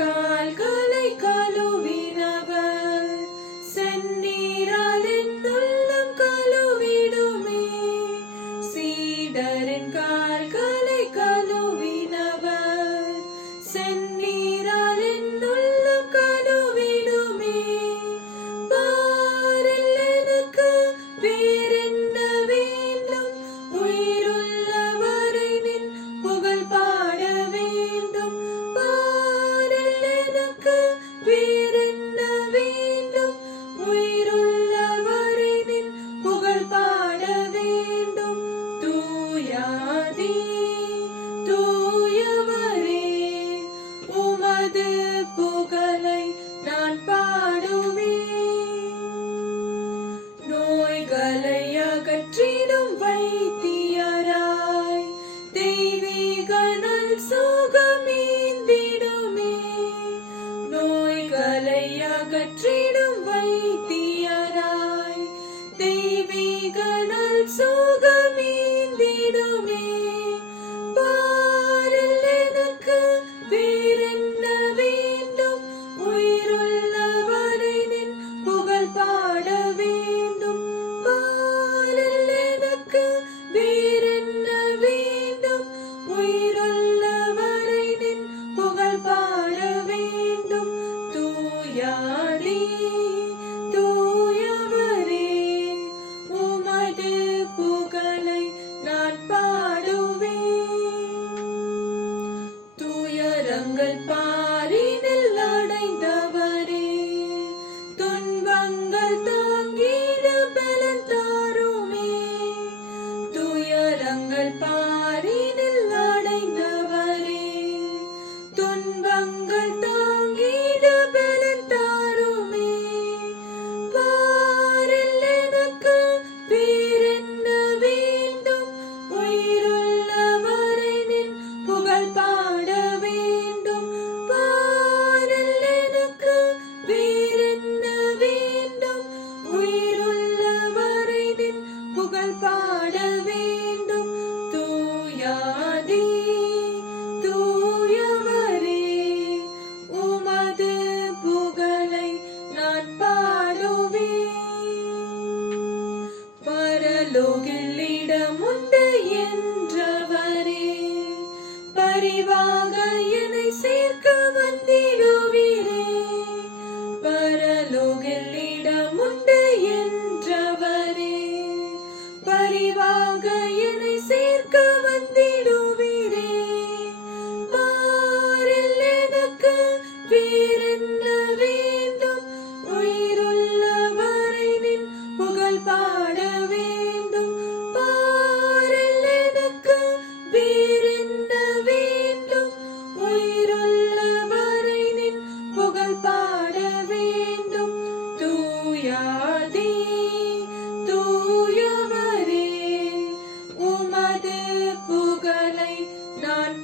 கால்களை கழுவினவர் செந்நீரால் என் உள்ளம் கழுவிடுமே. சீடரின் கால்களை கழுவினவர் செந்நீரால் என் உள்ளம் கழுவிடுமே. பாரில் எனக்கு வேறென்ன வேண்டும்? உயிருள்ளவரை நின் புகழ் பாட வேண்டும். பாரில் எனக்கு வேறென்ன வேண்டும்? உயிருள்ளவரை நின் புகழ் பாட வேண்டும். தூயாதி தூயவரே, உமது புகழை நான் பாடுவேன். நோய்களை அகற்றிடும் வைத்தியராய் தெய்வீக நல் சுகமீந்திடுமே. நோய்களை அகற்றிடும் வைத்தியராய் தெய்வீக நல் சுகமீந்திடுமே. பாரில் எனக்கு வேறென்ன வேண்டும்? உயிருள்ளவரை நின் புகழ் பாட வேண்டும். பாரில் எனக்கு வேறென்ன வேண்டும்? உயிருள்ளவரை நின் புகழ் பாட வேண்டும். தூயாதி தூயவரே, உமது புகழை நான் பாடுவேன். துயரங்கள் பாரினில் அடைந்தவரே, துன்பங்கள் தாங்கிட பலன் தாருமே. துயரங்கள் பாரினில் அடைந்தவரே, துன்பங்கள் தாங்கிட பலன் தாருமே. பாரில் எனக்கு வேறென்ன வேண்டும்? உயிருள்ளவரை நின் புகழ் பாட வேண்டும். பாரில் எனக்கு வேறென்ன வேண்டும்? உயிருள்ளவரை நின் புகழ் பாட வேண்டும். தூயாதி தூயவரே, உமது புகழை நான் பாடுவேன். பரலோகில் இடமுண்டு என்றவரே, பரிவாக என்னை சேர்க்க வந்திடுவீரே. பரலோகில் இடமுண்டு என்றவரே, பரிவாக என்னை சேர்க்க வந்திடுவீரே. பாரில் எனக்கு வேறென்ன வேண்டும்? உயிருள்ளவரை நின் புகழ் பாட வேண்டும். பாரில் எனக்கு வேறென்ன வேண்டும்? உயிருள்ளவரை நின் புகழ் பாட வேண்டும். தூயாதி தூயவரே, உமது புகழை நான்